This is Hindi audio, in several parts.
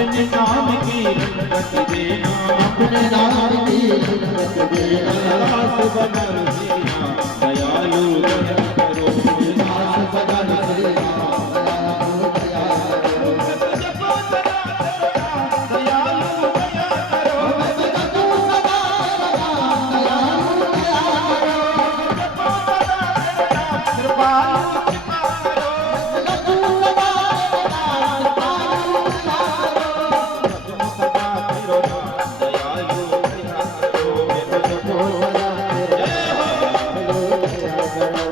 अपने नाम की रंगत देना, अपने नाम की रंगत देना, दास बना देना दयालु दया करो, दास बना देना दयालु दया करो। जपो सदा तेरा दयालु दया करो, जपो सदा तेरा दयालु दया करो। जपो सदा तेरा कृपालु कृपा करो, जपो सदा तेरा कृपालु कृपा करो। जपो सदा तेरा दयालु दया करो, जपो सदा तेरा दयालु दया करो।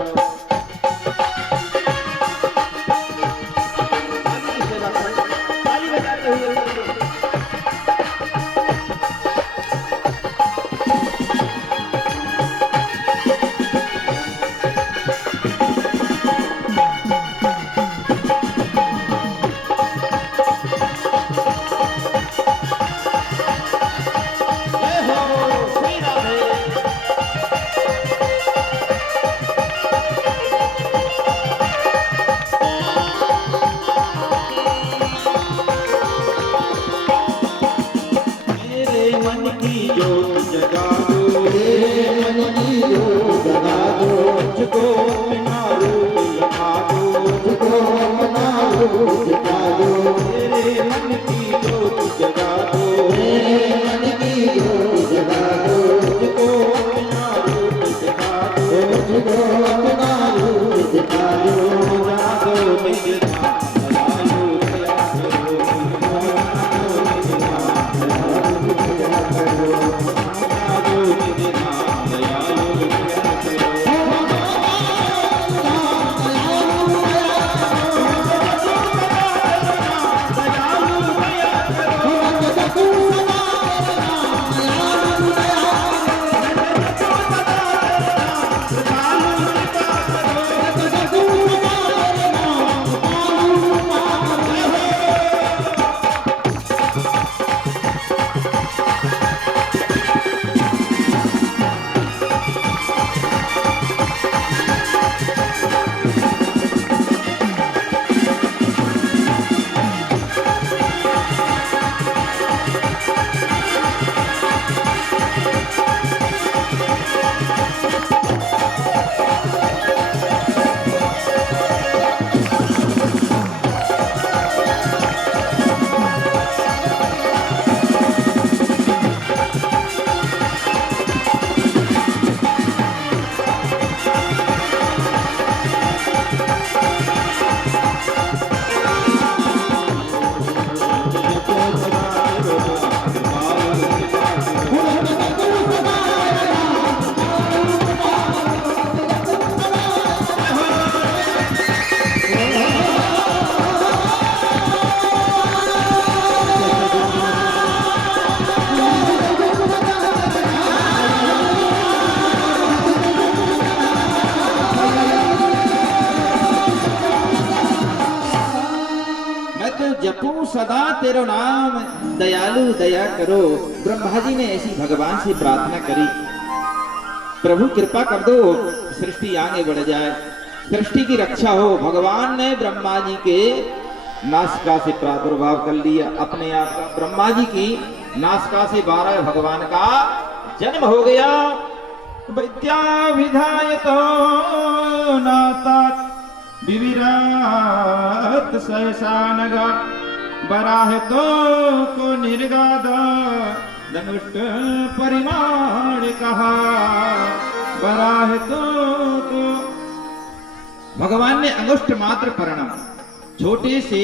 ताली बजाते हुए जय हो श्री राधे। मेरे मन की ज्योत जगा दो, तेरे मन की ज्योत जगा दो, मुझको अपना रूप दिखा दो, मुझको अपना रूप दिखा दो। मेरे मन की ज्योत जगा दो, तेरे मन की ज्योत जगा दो, मुझको अपना रूप दिखा दो, मुझको अपना रूप दिखा दो। बना दो मेरे नाम दयालु दया करो, बना दो मेरे नाम दयालु दया करो, बना दो मेरे नाम दयालु दया करो। मैं तो जपूं सदा तेरो नाम दयालु दया करो। ब्रह्मा जी ने ऐसी भगवान से प्रार्थना करी, प्रभु कृपा कर दो सृष्टि आगे बढ़ जाए, सृष्टि की रक्षा हो। भगवान ने ब्रह्मा जी के नासिका से प्रादुर्भाव कर लिया अपने आप का। ब्रह्मा जी की नासिका से 12 भगवान का जन्म हो गया। विद्या विधायतो नाता विविरात सहसा नगा, बराह तो को निर्गाद धनुष्ट परिमाण कहा, बराह तो को। भगवान ने अंगुष्ठ मात्र परिणाम छोटे से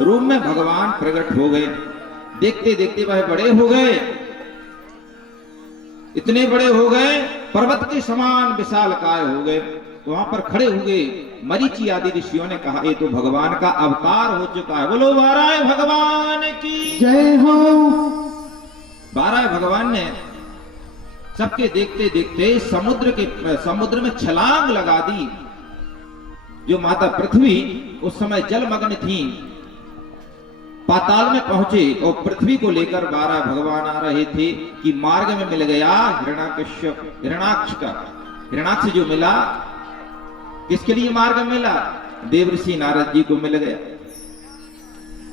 रूप में भगवान प्रकट हो गए। देखते देखते वह बड़े हो गए, इतने बड़े हो गए पर्वत के समान विशालकाय हो गए। वहां पर खड़े हुए मरीचि आदि ऋषियों ने कहा, ये तो भगवान का अवतार हो चुका है। बोलो 12 भगवान की जय हो। 12 भगवान ने सबके देखते देखते समुद्र में छलांग लगा दी। जो माता पृथ्वी उस समय जलमग्न थी, पाताल में पहुंचे और पृथ्वी को लेकर 12 भगवान आ रहे थे कि मार्ग में मिल गया हिरणाक्ष का। हिरणाक्ष जो मिला, किसके लिए मार्ग मिला? देवर्षि नारद जी को मिल गया।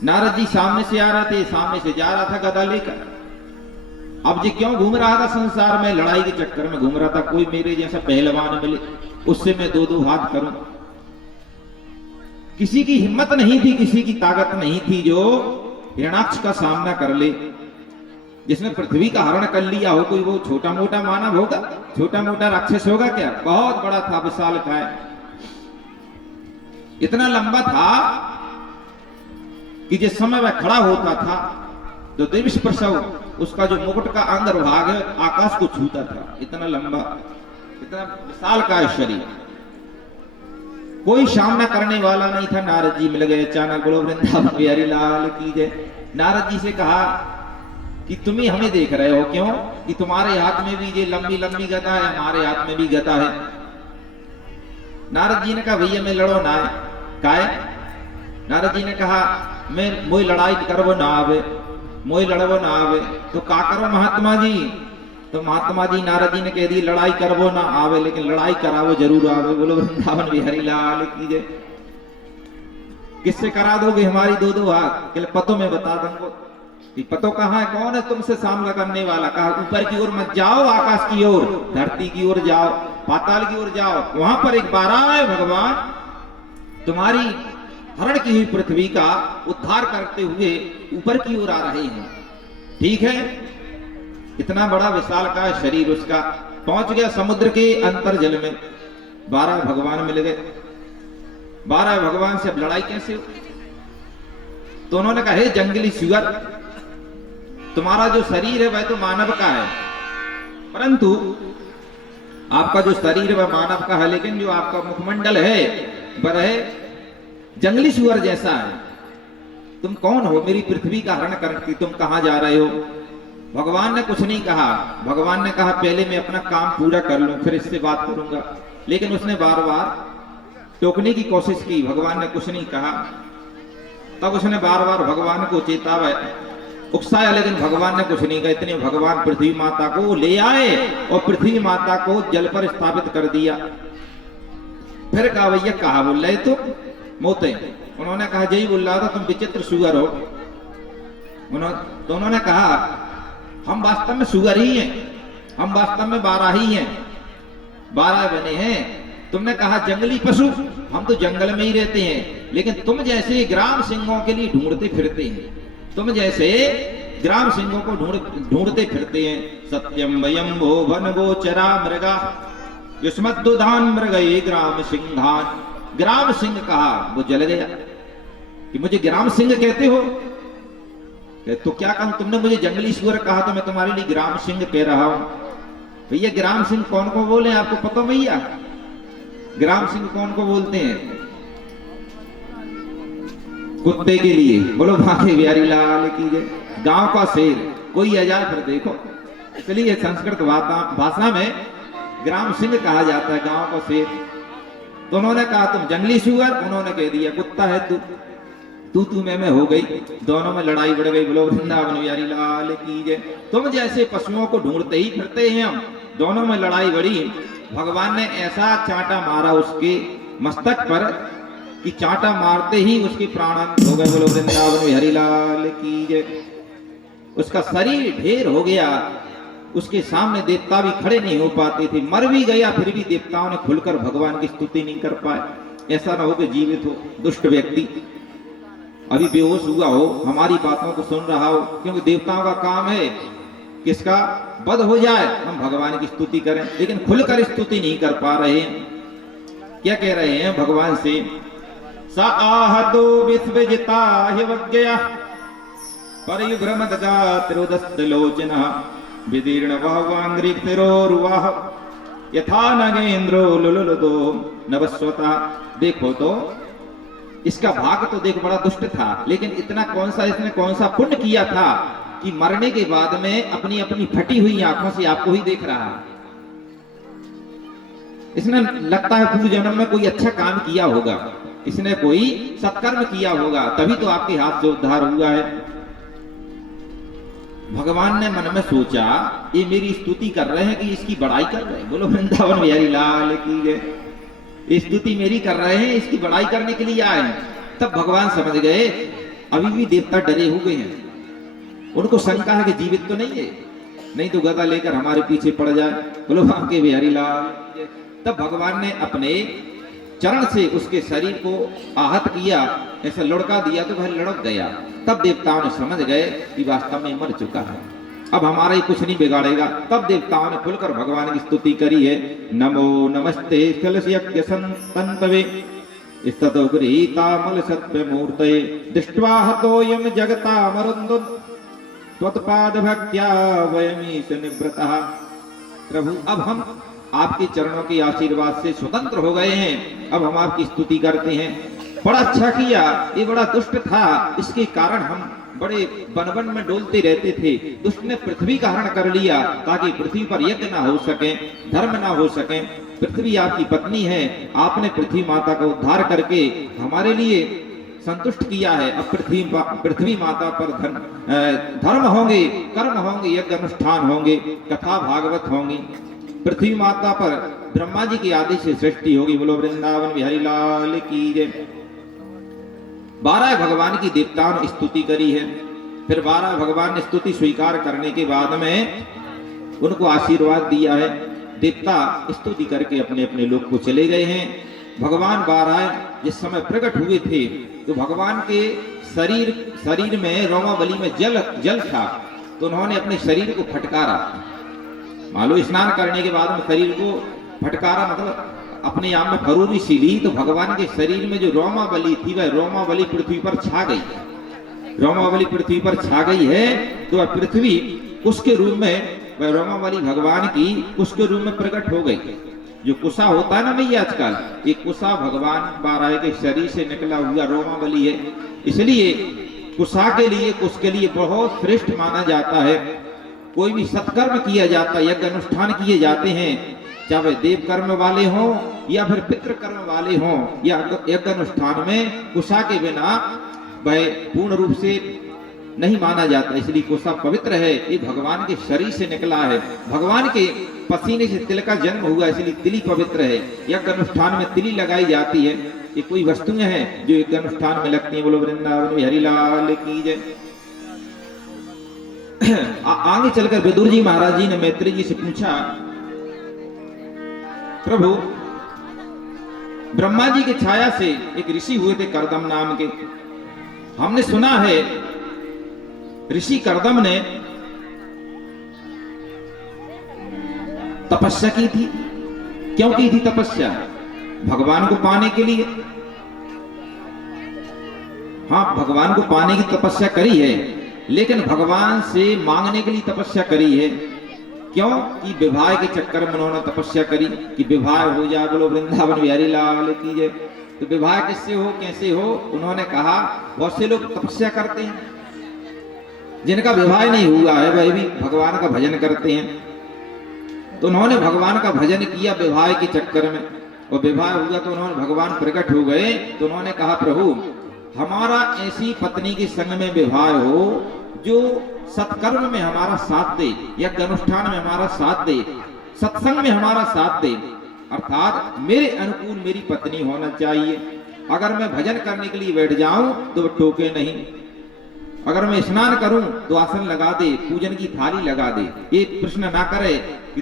नारद जी सामने से आ रहे थे, सामने से जा रहा था गदा लेकर। अब जी क्यों घूम रहा था संसार में, लड़ाई के चक्कर में घूम रहा था। कोई मेरे जैसा पहलवान मिले, उससे मैं दो दो हाथ करूं। किसी की हिम्मत नहीं थी, किसी की ताकत नहीं थी जो हिरणाक्ष का सामना कर ले। जिसने पृथ्वी का हरण कर लिया हो, कोई वो छोटा मोटा मानव होगा, छोटा मोटा राक्षस होगा क्या? बहुत बड़ा था, विशाल था, इतना लंबा था कि जिस समय वह खड़ा होता था तो देविश प्रसव उसका जो मुकुट का अंदर भाग है आकाश को छूता था। इतना लंबा, इतना विशाल का शरीर, कोई सामना करने वाला नहीं था। नारद जी मिल गए अचानक। बोलो वृंदावन बिहारी लाल की जय। नारद जी से कहा कि तुम ही हमें देख रहे हो क्यों? कि तुम्हारे हाथ में भी ये लंबी लंबी गदा है, हमारे हाथ में भी गदा है। नारद जी ने कहा भैया मैं लड़ो ना है। काहे? नारद जी ने कहा मैं मोई लड़ाई करबो ना आवे, मोई लड़बो ना आवे तो का करो महात्मा जी? तो महात्मा जी नारद जी ने कह दी लड़ाई करबो ना आवे लेकिन लड़ाई करावो जरूर आवे। बोलो वृंदावन बिहारी लाल की जय। किससे करा दोगे हमारी दो दो हाथ? के पतो में बता दूंगा कि पतो कहाँ है, कौन है तुमसे सामना करने वाला? कहा ऊपर की ओर मत जाओ, आकाश की ओर, धरती की ओर जाओ, पाताल की ओर जाओ। वहां पर एक बार आए भगवान तुम्हारी हरण की हुई पृथ्वी का उद्धार करते हुए ऊपर की ओर आ रहे हैं। ठीक है, इतना बड़ा विशाल का शरीर उसका। पहुंच गया समुद्र के अंतर जल में। 12 भगवान मिल गए। 12 भगवान से अब लड़ाई कैसे हो? तो उन्होंने कहा हे जंगली सुअर, तुम्हारा जो शरीर है वह तो मानव का है, परंतु आपका जो शरीर है वह मानव का है, लेकिन जो आपका मुखमंडल है वह जंगली सुअर जैसा है। तुम कौन हो? मेरी पृथ्वी का हरण करके तुम कहां जा रहे हो? भगवान ने कुछ नहीं कहा। भगवान ने कहा पहले मैं अपना काम पूरा कर लूं फिर इससे बात करूंगा। लेकिन उसने बार बार टोकने की कोशिश की, भगवान ने कुछ नहीं कहा। तब उसने बार बार भगवान को चेतावा उकसाया, लेकिन भगवान ने कुछ नहीं कहा। इतने भगवान पृथ्वी माता को ले आए और पृथ्वी माता को जल पर स्थापित कर दिया। फिर कहा भैया कहा बोल रहे तुम मोते? उन्होंने कहा जय बोल रहा था, तुम विचित्र सुअर हो। तो उन्होंने कहा हम वास्तव में सुअर ही हैं, हम वास्तव में 12 ही हैं, 12 बने हैं। तुमने कहा जंगली पशु, हम तो जंगल में ही रहते हैं, लेकिन तुम जैसे ग्राम सिंहों के लिए ढूंढते फिरते हैं, तुम जैसे ग्राम सिंहों को ढूंढते फिरते हैं। सत्यम वयम भो वन वो चरा मृगा युष्मद्दुधान मृगये ग्राम सिंहान। ग्राम सिंह कहा, वो जल गया कि मुझे ग्राम सिंह कहते हो? तो क्या कहूं, तुमने मुझे जंगली सुअर कहा तो मैं तुम्हारे लिए ग्राम सिंह कह रहा हूं। भैया ग्राम सिंह कौन को बोले आपको पता भैया? ग्राम सिंह कौन को बोलते हैं? कुत्ते के लिए। बोलो भागे बिहारी लाल की जय। गांव का शेर कोई आ जाए फिर देखो। चलिए संस्कृत भाषा में ग्राम सिंह कहा जाता है, गांव का शेर। तो उन्होंने कहा तुम जंगली सुअर, उन्होंने कह दिया कुत्ता है तू मैं हो गई। दोनों में लड़ाई बढ़ गई। बोलो वृंदावन बिहारी लाल की जय। तुम जैसे पशुओं को ढूंढते ही फिरते हैं हम। दोनों में लड़ाई बढ़ी। भगवान ने ऐसा चांटा मारा उसके मस्तक पर कि चांटा मारते ही उसके प्राण हो गए। बोलो वृंदावन बिहारी लाल की जय। उसका शरीर ढेर हो गया। उसके सामने देवता भी खड़े नहीं हो पाते थे। मर भी गया फिर भी देवताओं ने खुलकर भगवान की स्तुति नहीं कर पाए। ऐसा ना हो कि जीवित हो दुष्ट व्यक्ति अभी बेहोश हुआ हो, हमारी बातों को सुन रहा हो, क्योंकि देवताओं का काम है किसका वध हो जाए, हम भगवान की स्तुति करें, लेकिन खुलकर स्तुति नहीं कर पा रहे हैं। क्या कह रहे हैं भगवान से? स आहतो विश्वजिता ह्यवज्ञया परिभ्रमदजातिरुदस्तलोचनः विदीर्ण वह्वांग्रिक्तिरोरुवाह यथा नगेन्द्रो लुलुलुदो नवस्वता। देखो तो इसका भाग तो देख बड़ा दुष्ट था, लेकिन इतना इसने कौन सा पुण्य किया था कि मरने के बाद में अपनी अपनी फटी हुई आंखों से आपको ही देख रहा है। इसने लगता है पूर्व जन्म में कोई अच्छा काम किया होगा, इसने कोई सत्कर्म किया होगा, तभी तो आपके हाथ से उद्धार हुआ है। भगवान ने मन में सोचा ये मेरी स्तुति कर रहे हैं कि इसकी बड़ाई कर रहे हैं। बोलो वृंदावन बिहारी लाल की जय। स्तुति मेरी कर रहे हैं, इसकी बड़ाई करने के लिए आए हैं। तब भगवान समझ गए अभी भी देवता डरे हुए हैं। उनको शंका है कि जीवित तो नहीं है, नहीं तो गदा लेकर हमारे पीछे पड़ जाए। बोलो बांके बिहारी लाल। तब भगवान ने अपने चरण से उसके शरीर को आहत किया, ऐसा लुढ़का दिया तो वह लुढ़क गया। तब देवताओं ने समझ गए कि वास्तव में मर चुका है, अब हमारा ही कुछ नहीं बिगाड़ेगा। तब देवताओं ने खुलकर भगवान की स्तुति करी है। नमो नमस्ते कलशयज्ञ संतवे स्ततो गृहीतामल सत्य मूर्ते दृष्ट्वा हतोऽयं जगतामरुन्धुं त्वत्पाद भक्त्या वयमीश निवृतः। प्रभु अब हम आपके चरणों के आशीर्वाद से स्वतंत्र हो गए हैं, अब हम आपकी स्तुति करते हैं। बड़ा अच्छा किया, ये बड़ा दुष्ट था, इसके कारण हम बड़े वन वन में डोलते रहते थे। दुष्ट ने पृथ्वी का हरण कर लिया ताकि पृथ्वी पर यज्ञ ना हो सके, धर्म ना हो सके। पृथ्वी आपकी पत्नी है, आपने पृथ्वी माता का उद्धार करके हमारे लिए संतुष्ट किया है। अब पृथ्वी माता पर धर्म होंगे, कर्म होंगे, यज्ञ अनुष्ठान होंगे, कथा भागवत होंगी। पृथ्वी माता पर ब्रह्मा जी के आदेश से सृष्टि होगी। बोलो वृंदावन बिहारी लाल की जय। 12 भगवान की देवताओं ने स्तुति करी है। फिर 12 भगवान ने स्तुति स्वीकार करने के बाद में उनको आशीर्वाद दिया है। देवता स्तुति करके अपने अपने लोक को चले गए हैं। भगवान 12 जिस समय प्रकट हुए थे तो भगवान के शरीर में रोमावली में जल था, तो उन्होंने अपने शरीर को फटकारा। मान लो स्नान करने के बाद में शरीर को फटकारा, मतलब अपने आप में फरूरी सी ली, तो भगवान के शरीर में जो रोमावली थी वह रोमावली पृथ्वी पर छा गई। रोमावली पृथ्वी पर छा गई है तो वह पृथ्वी उसके रूप में, वह रोमावली भगवान की उसके रूप में प्रकट हो गई। जो कुसा होता है ना भैया आजकल, ये कुसा भगवान 12 के शरीर से निकला हुआ रोमावली है। इसलिए कुसा के लिए, कुश के लिए बहुत श्रेष्ठ माना जाता है। कोई भी सत्कर्म किया जाता है, यज्ञ अनुष्ठान किए जाते हैं, चाहे देव कर्म वाले हों या फिर पितृ कर्म वाले हों, या यज्ञ अनुष्ठान में कुशा के बिना वह पूर्ण रूप से नहीं माना जाता। इसलिए कुशा पवित्र है, ये भगवान के शरीर से निकला है, भगवान के पसीने से तिल का जन्म हुआ, इसलिए तिली पवित्र है। यज्ञ अनुष्ठान में तिली लगाई जाती है। ये कोई वस्तुएं हैं जो यज्ञ अनुष्ठान में लगती हैं। बोलो वृंदावन बिहारी लाल की जय। आगे चलकर विदुर जी महाराज जी ने मैत्री जी से पूछा, प्रभु ब्रह्मा जी की छाया से एक ऋषि हुए थे करदम नाम के। हमने सुना है ऋषि करदम ने तपस्या की थी। क्यों की थी तपस्या? भगवान को पाने के लिए। हाँ, भगवान को पाने की तपस्या करी है, लेकिन भगवान से मांगने के लिए तपस्या करी है। क्यों? कि विवाह के चक्कर में उन्होंने तपस्या करी कि विवाह हो जाए। बोलो वृंदावन बिहारी लाल की जय। तो विवाह किससे हो, कैसे हो? उन्होंने कहा बहुत से लोग तपस्या करते हैं, जिनका विवाह नहीं हुआ है वह भी भगवान का भजन करते हैं। तो उन्होंने भगवान का भजन किया विवाह के चक्कर में, और विवाह हुआ तो उन्होंने भगवान प्रकट हो गए। तो उन्होंने कहा प्रभु हमारा ऐसी पत्नी के संग में विवाह हो जो सत्कर्म में हमारा साथ दे, यज्ञ अनुष्ठान में हमारा साथ दे, सत्संग में हमारा साथ दे, अर्थात मेरे अनुकूल मेरी पत्नी होना चाहिए। अगर मैं भजन करने के लिए बैठ जाऊं तो वो टोके नहीं, अगर मैं स्नान करूं तो आसन लगा दे, पूजन की थाली लगा दे, ये प्रश्न ना करे कि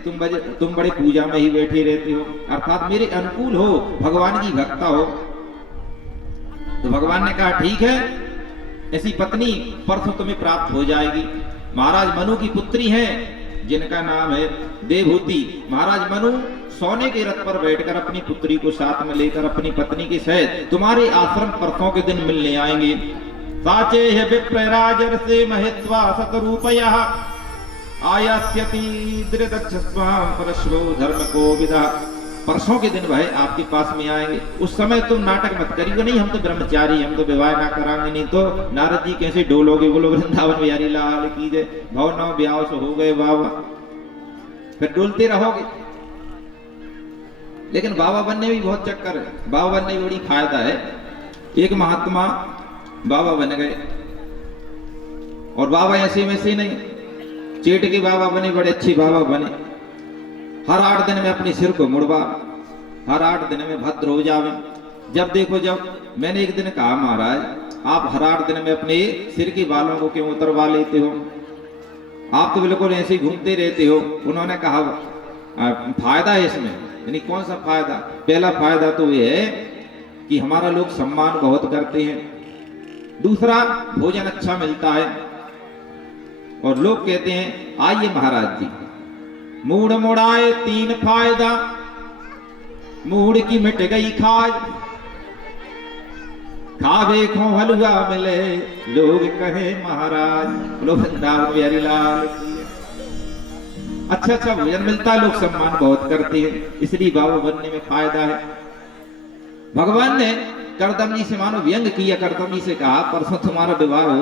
तुम बड़े पूजा में ही बैठे रहते हो, अर्थात मेरे अनुकूल हो, भगवान की भक्ता हो। तो भगवान ने कहा ठीक है, ऐसी पत्नी परसों तुम्हें प्राप्त हो जाएगी। महाराज मनु की पुत्री है जिनका नाम है देवहूति। महाराज मनु सोने के रथ पर बैठकर अपनी पुत्री को साथ में लेकर अपनी पत्नी के सहित तुम्हारे आश्रम परसों के दिन मिलने आएंगे। साचे है विप्रराजर से महित्वा सतरूपयः आयास्यति दृदक्षस्वाम परश्वो धर्म को विदा। परसों के दिन वह आपके पास में आएंगे। उस समय तुम नाटक मत करिए, नहीं हम तो ब्रह्मचारी, हम तो विवाह ना कराएंगे, नहीं तो नारद जी कैसे डोलोगे। बोलो वृंदावन बिहारी लाल की जय। भव नव ब्याह से हो गए बाबा, फिर डोलते रहोगे। लेकिन बाबा बनने में भी बहुत चक्कर है, बाबा बनने में बड़ी फायदा है। एक महात्मा बाबा बन गए, और बाबा ऐसे वैसे नहीं, चेट के बाबा बने, बड़े अच्छे बाबा बने। हर 8 दिन में अपने सिर को मुड़वा, हर 8 दिन में भद्र हो जावे। जब देखो जब मैंने एक दिन कहा महाराज आप हर 8 दिन में अपने सिर के बालों को क्यों उतरवा लेते हो? आप तो बिल्कुल ऐसे ही घूमते रहते हो। उन्होंने कहा फायदा है इसमें। यानी कौन सा फायदा? पहला फायदा तो ये है कि हमारा लोग सम्मान बहुत करते हैं, दूसरा भोजन अच्छा मिलता है, और लोग कहते हैं आइए महाराज जी, मूड मुड़ाए 3 फायदा, मूड की मिट गई खाज, खावे खो हलवा मिले लोग कहे महाराज। बोलो वृंदावन बिहारी लाल की। अच्छा अच्छा भोजन मिलता है, लोग सम्मान बहुत करते हैं, इसलिए बाबा बनने में फायदा है। भगवान ने करदम जी से मानो व्यंग किया। करदम जी से कहा परसों तुम्हारा विवाह हो